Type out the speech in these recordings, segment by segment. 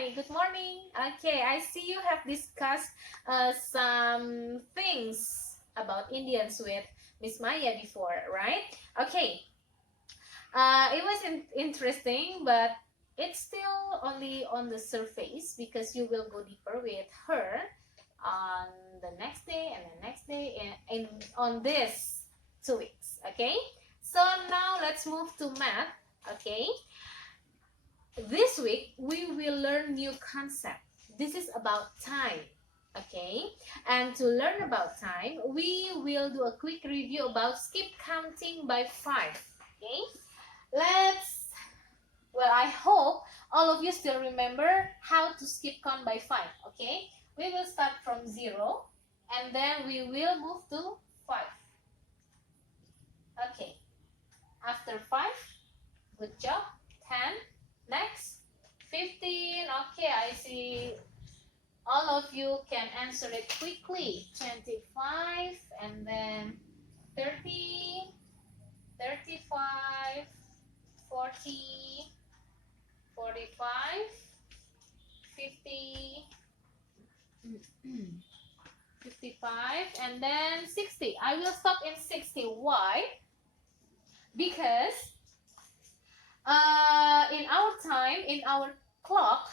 Hi, good morning. Okay, I see you have discussed some things about Indians with Miss Maya before, right? Okay, it was interesting, but it's still only on the surface because you will go deeper with her on the next day and the next day on this 2 weeks. Okay, so now let's move to math. Okay, this week we will learn new concept. This is about time. Okay, and to learn about time we will do a quick review about skip counting by 5. Okay, I hope all of you still remember how to skip count by 5. Okay, we will start from 0 and then we will move to 5. Okay, after 5, good job. 10, next 15. Okay, I see all of you can answer it quickly. 25 and then 30, 35, 40, 45, 50, 55, and then 60. I will stop in 60. Why? Because in our time, in our clock,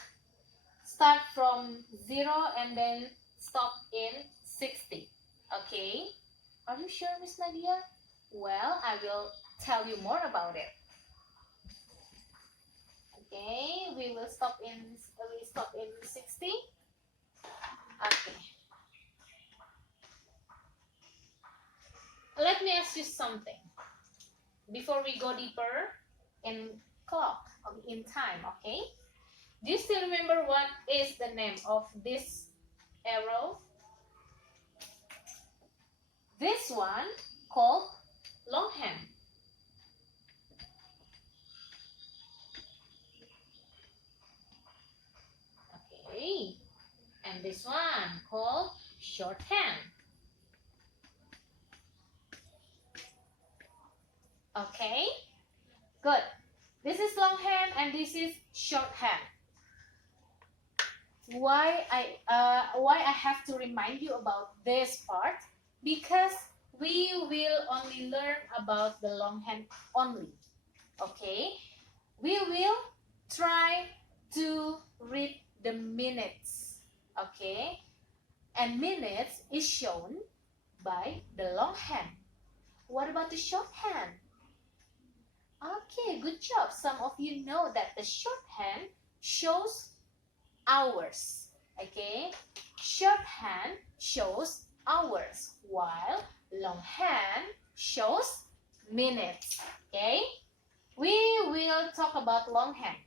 start from 0 and then stop in 60. Okay, are you sure, Miss Nadia? Well, I will tell you more about it. Okay, we stop in 60. Okay, let me ask you something before we go deeper in clock, in time. Okay, do you still remember what is the name of this arrow? This one called longhand. Okay, and this one called shorthand. Okay, good. This is longhand and this is shorthand. Why I have to remind you about this part? Because we will only learn about the longhand only. Okay, we will try to read the minutes. Okay, and minutes is shown by the longhand. What about the shorthand? Okay, good job. Some of you know that the shorthand shows hours. Okay, shorthand shows hours while longhand shows minutes. Okay, we will talk about longhand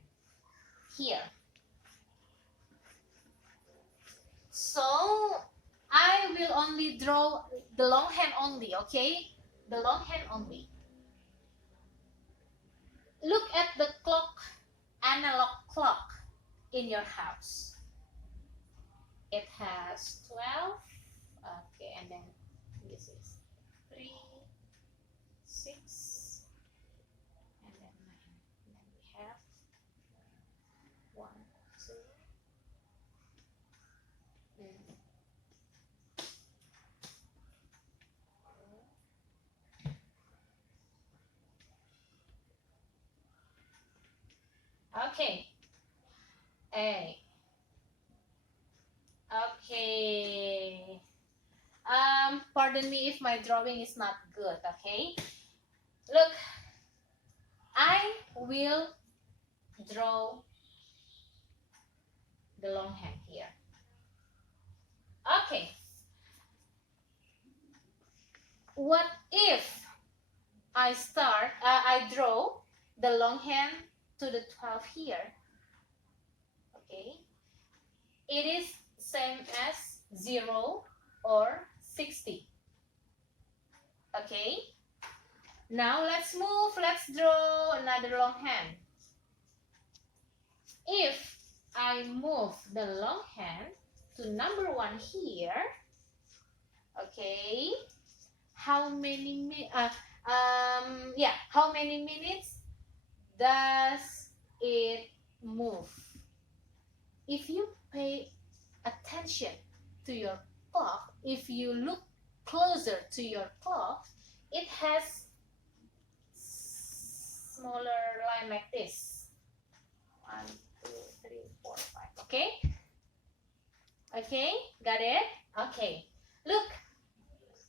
here. So I will only draw the longhand only. Okay, the longhand only. Look at the clock, analog clock in your house. It has 12. Okay, and then this is 3, 6, and then 9. And then we have 1, 2. Okay. A. Okay. Pardon me if my drawing is not good, okay? Look, I will draw the longhand here. Okay. What if I draw the longhand to the 12 here? Okay. It is same as 0 or 60. Okay. Now let's move. Let's draw another longhand. If I move the longhand to number 1 here, okay, how many minutes does it move? if you pay attention to your clock, if you look closer to your clock, it has smaller line like this. 1, 2, 3, 4, 5. Okay? Okay, got it? Okay. Look,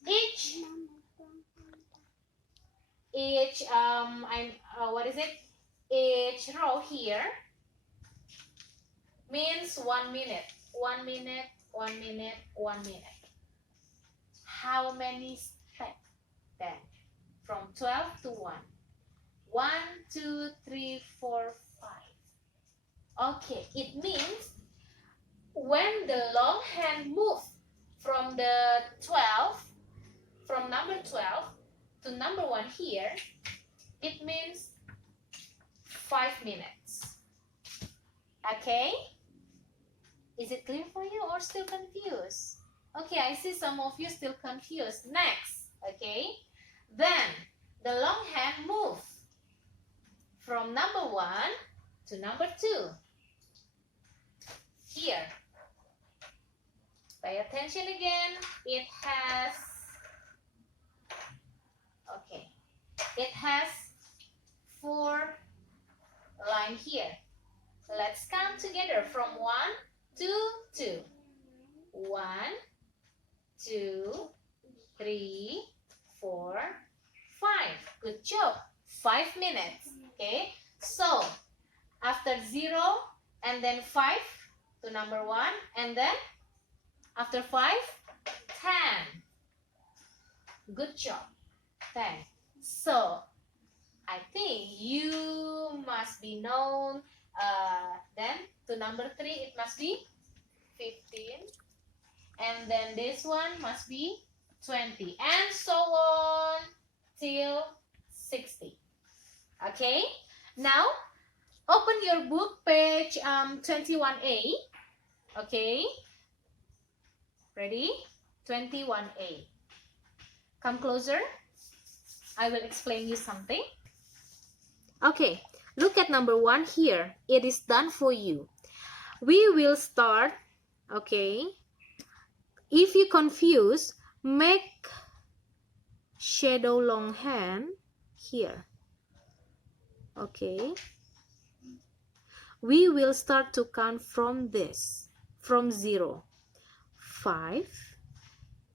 each what is it? Each row here means 1 minute. 1 minute, 1 minute, 1 minute. How many steps then? From 12 to 1. 1, 2, 3, 4, 5. Okay, it means when the long hand moves from the 12, from number 12 to number 1 here, it means 5 minutes. Okay? Is it clear for you or still confused? Okay, I see some of you still confused. Next, okay? Then, the long hand moves from number 1 to number 2. Here. Pay attention again. It has, okay, it has 4 lines here. Let's count together from 1 to 2. 1, 2, 3, 4, 5. Good job. 5 minutes. Okay. So, after 0 and then 5 to number 1 and then after 5, 10. Good job. 10. So, I think you must be known. Then to number 3, it must be 15. And then this one must be 20. And so on till 60. Okay? Now, open your book, page 21A. Okay? Ready? 21A. Come closer. I will explain you something. Okay, look at number 1 here. It is done for you. We will start, okay. If you confuse, make shadow long hand here. Okay. We will start to count from this, from 0. 5,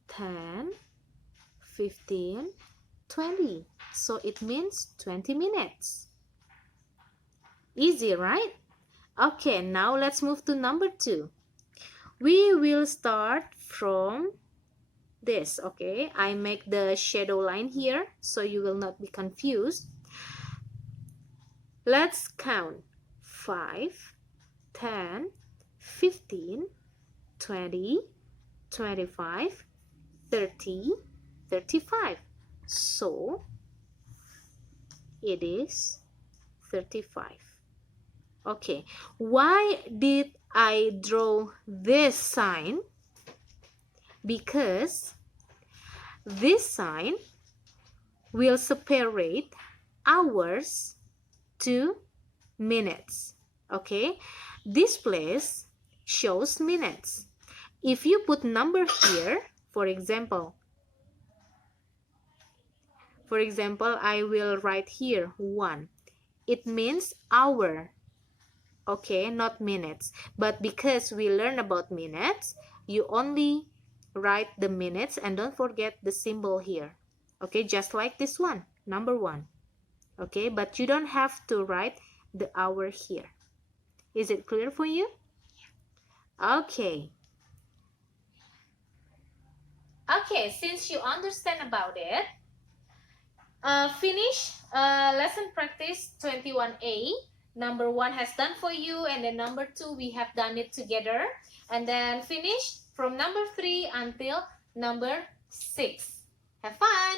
10, 15, 20. So it means 20 minutes. Easy, right? Okay, now let's move to number 2. We will start from this, okay? I make the shadow line here so you will not be confused. Let's count 5, 10, 15, 20, 25, 30, 35. So, it is 35. Okay, why did I draw this sign? Because this sign will separate hours to minutes. Okay, this place shows minutes. If you put number here, for example, I will write here 1. It means hour. Okay, not minutes. But because we learn about minutes, you only write the minutes and don't forget the symbol here. Okay, just like this one, number 1. Okay, but you don't have to write the hour here. Is it clear for you? Okay. Okay, since you understand about it, finish lesson practice 21A. Number 1 has done for you, and then number 2 we have done it together, and then finish from number 3 until number 6. Have fun!